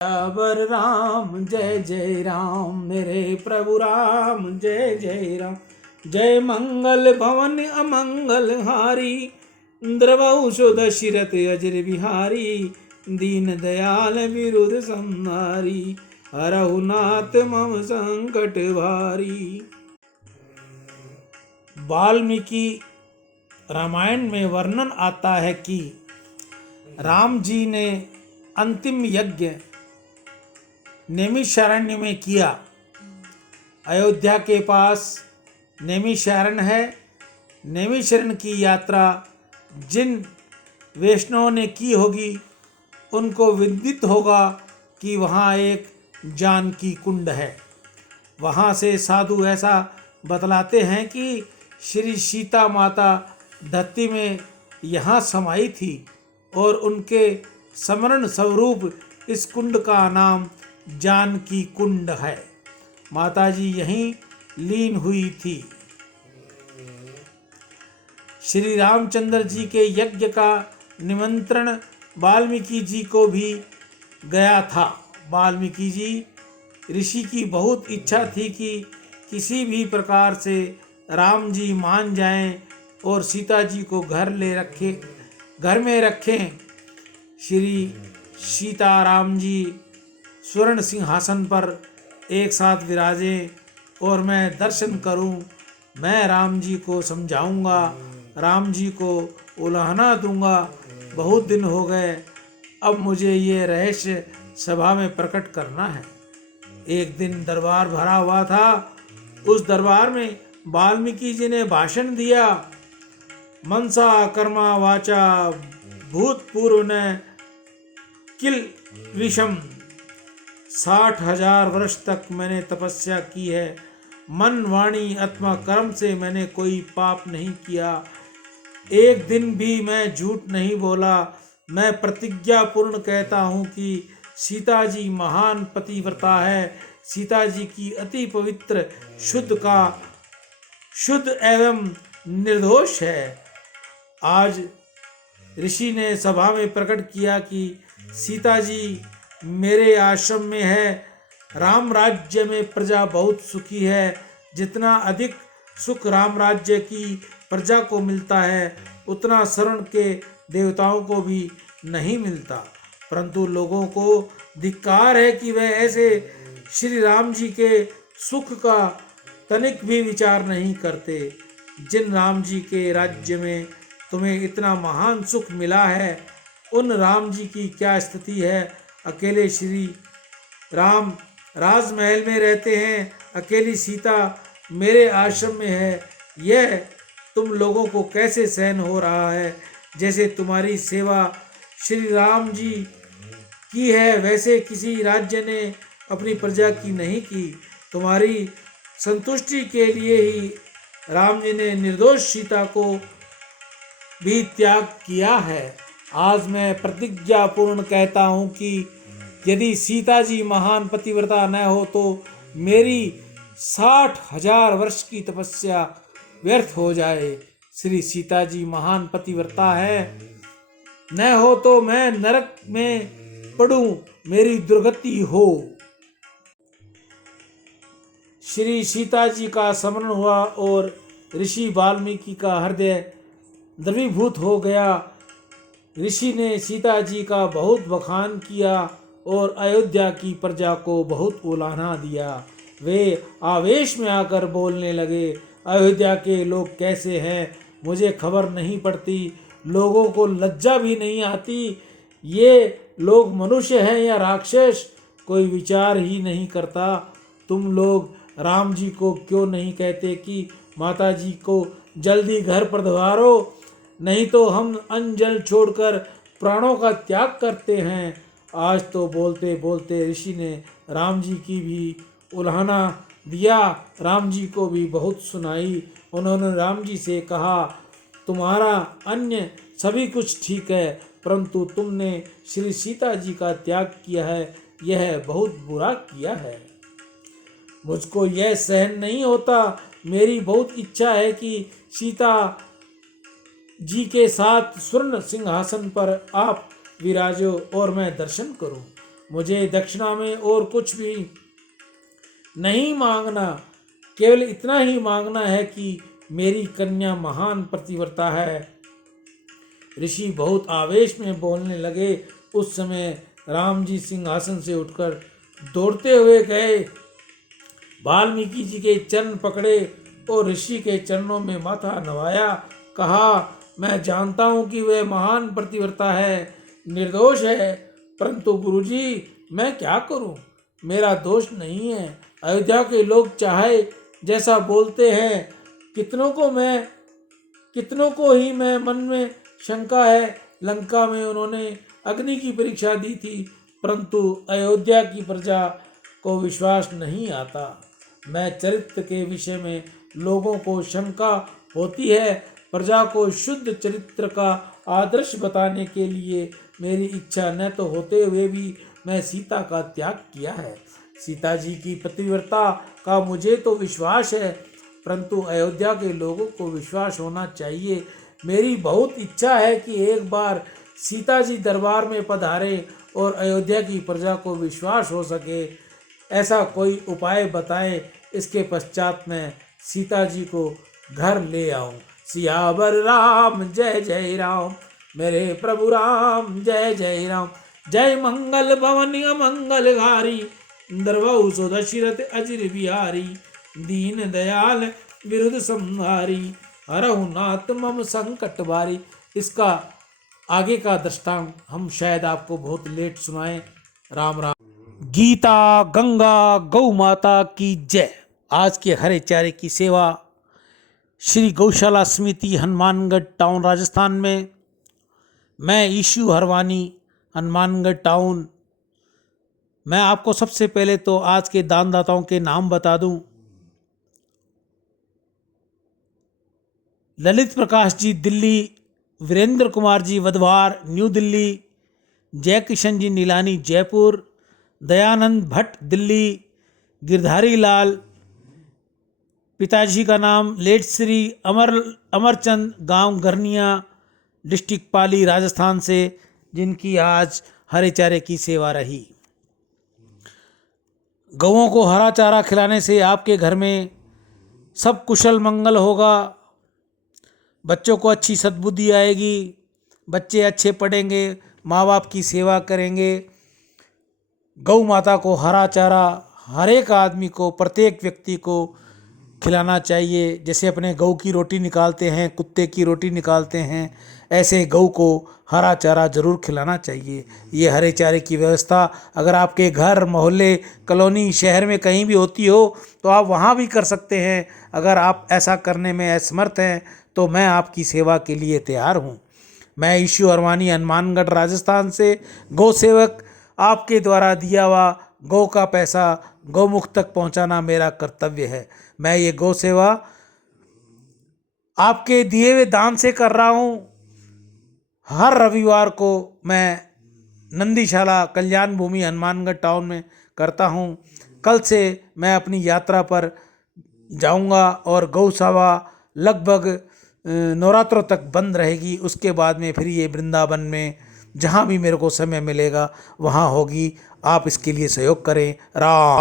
बर राम जय जय राम, मेरे प्रभु राम जय जय राम। जय मंगल भवन अमंगल हारी, द्रवौ दशरथ अजर बिहारी। दीन दयाल विरुद्ध संहारी, हरहु नाथ मम संकट भारी। वाल्मीकि रामायण में वर्णन आता है कि राम जी ने अंतिम यज्ञ नैमिषारण्य में किया। अयोध्या के पास नैमिषारण्य है। नैमिषारण्य की यात्रा जिन वैष्णवों ने की होगी उनको विदित होगा कि वहाँ एक जानकी कुंड है। वहाँ से साधु ऐसा बतलाते हैं कि श्री सीता माता धरती में यहाँ समाई थी और उनके स्मरण स्वरूप इस कुंड का नाम जानकी कुंड है। माताजी यहीं लीन हुई थी। श्री रामचंद्र जी के यज्ञ का निमंत्रण वाल्मीकि जी को भी गया था। वाल्मीकि जी ऋषि की बहुत इच्छा थी कि किसी भी प्रकार से राम जी मान जाएं और सीता जी को घर में रखें। श्री सीता राम जी स्वर्ण सिंहासन पर एक साथ विराजें और मैं दर्शन करूं। मैं राम जी को समझाऊंगा, राम जी को उलाहना दूंगा। बहुत दिन हो गए, अब मुझे ये रहस्य सभा में प्रकट करना है। एक दिन दरबार भरा हुआ था। उस दरबार में वाल्मीकि जी ने भाषण दिया। मनसा कर्मा वाचा भूतपूर्व ने किल विषम। 60,000 वर्ष तक मैंने तपस्या की है। मन वाणी आत्मा कर्म से मैंने कोई पाप नहीं किया। एक दिन भी मैं झूठ नहीं बोला। मैं प्रतिज्ञा पूर्ण कहता हूँ कि सीता जी महान पतिव्रता है। सीता जी की अति पवित्र शुद्ध एवं निर्दोष है। आज ऋषि ने सभा में प्रकट किया कि सीता जी मेरे आश्रम में है। राम राज्य में प्रजा बहुत सुखी है। जितना अधिक सुख राम राज्य की प्रजा को मिलता है उतना शरण के देवताओं को भी नहीं मिलता। परंतु लोगों को धिक्कार है कि वे ऐसे श्री राम जी के सुख का तनिक भी विचार नहीं करते। जिन राम जी के राज्य में तुम्हें इतना महान सुख मिला है उन राम जी की क्या स्थिति है। अकेले श्री राम राजमहल में रहते हैं, अकेली सीता मेरे आश्रम में है। यह तुम लोगों को कैसे सहन हो रहा है। जैसे तुम्हारी सेवा श्री राम जी की है वैसे किसी राज्य ने अपनी प्रजा की नहीं की। तुम्हारी संतुष्टि के लिए ही राम जी ने निर्दोष सीता को भी त्याग किया है। आज मैं प्रतिज्ञा पूर्ण कहता हूँ कि यदि सीता जी महान पतिव्रता न हो तो मेरी 60,000 वर्ष की तपस्या व्यर्थ हो जाए। श्री सीता जी महान पतिव्रता है, न हो तो मैं नरक में पड़ूं, मेरी दुर्गति हो। श्री सीता जी का स्मरण हुआ और ऋषि वाल्मीकि का हृदय द्रवीभूत हो गया। ऋषि ने सीता जी का बहुत बखान किया और अयोध्या की प्रजा को बहुत उलाहना दिया। वे आवेश में आकर बोलने लगे, अयोध्या के लोग कैसे हैं मुझे खबर नहीं पड़ती। लोगों को लज्जा भी नहीं आती। ये लोग मनुष्य हैं या राक्षस, कोई विचार ही नहीं करता। तुम लोग राम जी को क्यों नहीं कहते कि माता जी को जल्दी घर पर द्वारो, नहीं तो हम अन्न जल छोड़कर प्राणों का त्याग करते हैं। आज तो बोलते बोलते ऋषि ने राम जी की भी उलाहना दिया, राम जी को भी बहुत सुनाई। उन्होंने राम जी से कहा, तुम्हारा अन्य सभी कुछ ठीक है परंतु तुमने श्री सीता जी का त्याग किया है, यह बहुत बुरा किया है। मुझको यह सहन नहीं होता। मेरी बहुत इच्छा है कि सीता जी के साथ स्वर्ण सिंहासन पर आप विराजो और मैं दर्शन करूं। मुझे दक्षिणा में और कुछ भी नहीं मांगना, केवल इतना ही मांगना है कि मेरी कन्या महान पतिव्रता है। ऋषि बहुत आवेश में बोलने लगे। उस समय राम जी सिंहासन से उठकर दौड़ते हुए गए, वाल्मीकि जी के चरण पकड़े और ऋषि के चरणों में माथा नवाया। कहा, मैं जानता हूँ कि वह महान पतिव्रता है, निर्दोष है, परंतु गुरुजी मैं क्या करूँ, मेरा दोष नहीं है। अयोध्या के लोग चाहे जैसा बोलते हैं, कितनों को ही मैं मन में शंका है। लंका में उन्होंने अग्नि की परीक्षा दी थी, परंतु अयोध्या की प्रजा को विश्वास नहीं आता। मैं चरित्र के विषय में लोगों को शंका होती है, प्रजा को शुद्ध चरित्र का आदर्श बताने के लिए मेरी इच्छा न तो होते हुए भी मैं सीता का त्याग किया है। सीता जी की पतिव्रता का मुझे तो विश्वास है, परंतु अयोध्या के लोगों को विश्वास होना चाहिए। मेरी बहुत इच्छा है कि एक बार सीता जी दरबार में पधारे और अयोध्या की प्रजा को विश्वास हो सके। ऐसा कोई उपाय बताएं, इसके पश्चात मैं सीता जी को घर ले आऊं। सियावर राम जय जय राम, मेरे प्रभु राम जय जय राम। जय मंगल भवन मंगल घारी, इंद्रवहु सो दशरथ अजिर बिहारी। दीन दयाल विरुद्ध संहारी, हरहु नाथ मम संकट बारी। इसका आगे का दृष्टांत हम शायद आपको बहुत लेट सुनाएं। राम राम। गीता गंगा गौ माता की जय। आज के हरे चारे की सेवा श्री गौशाला समिति हनुमानगढ़ टाउन राजस्थान में, मैं ईशु हरवानी हनुमानगढ़ टाउन। मैं आपको सबसे पहले तो आज के दानदाताओं के नाम बता दूं। ललित प्रकाश जी दिल्ली, वीरेंद्र कुमार जी वधवार न्यू दिल्ली, जय किशन जी नीलानी जयपुर, दयानंद भट्ट दिल्ली, गिरधारी लाल पिताजी का नाम लेट श्री अमरचंद गांव गरनिया डिस्ट्रिक्ट पाली राजस्थान से, जिनकी आज हरे चारे की सेवा रही। गौओं को हरा चारा खिलाने से आपके घर में सब कुशल मंगल होगा, बच्चों को अच्छी सद्बुद्धि आएगी, बच्चे अच्छे पढ़ेंगे, माँ बाप की सेवा करेंगे। गौ माता को हरा चारा हर एक आदमी को, प्रत्येक व्यक्ति को खिलाना चाहिए। जैसे अपने गौ की रोटी निकालते हैं, कुत्ते की रोटी निकालते हैं, ऐसे गौ को हरा चारा जरूर खिलाना चाहिए। ये हरे चारे की व्यवस्था अगर आपके घर, मोहल्ले, कॉलोनी, शहर में कहीं भी होती हो तो आप वहाँ भी कर सकते हैं। अगर आप ऐसा करने में असमर्थ हैं तो मैं आपकी सेवा के लिए तैयार हूँ। मैं ईशु हरवानी हनुमानगढ़ राजस्थान से गौ सेवक। आपके द्वारा दिया हुआ गौ का पैसा गौमुख तक पहुँचाना मेरा कर्तव्य है। मैं ये गौ सेवा आपके दिए हुए दान से कर रहा हूँ। हर रविवार को मैं नंदीशाला कल्याण भूमि हनुमानगढ़ टाउन में करता हूँ। कल से मैं अपनी यात्रा पर जाऊंगा और गौशाला लगभग नवरात्रों तक बंद रहेगी। उसके बाद में फिर ये वृंदावन में जहाँ भी मेरे को समय मिलेगा वहाँ होगी। आप इसके लिए सहयोग करें। राम।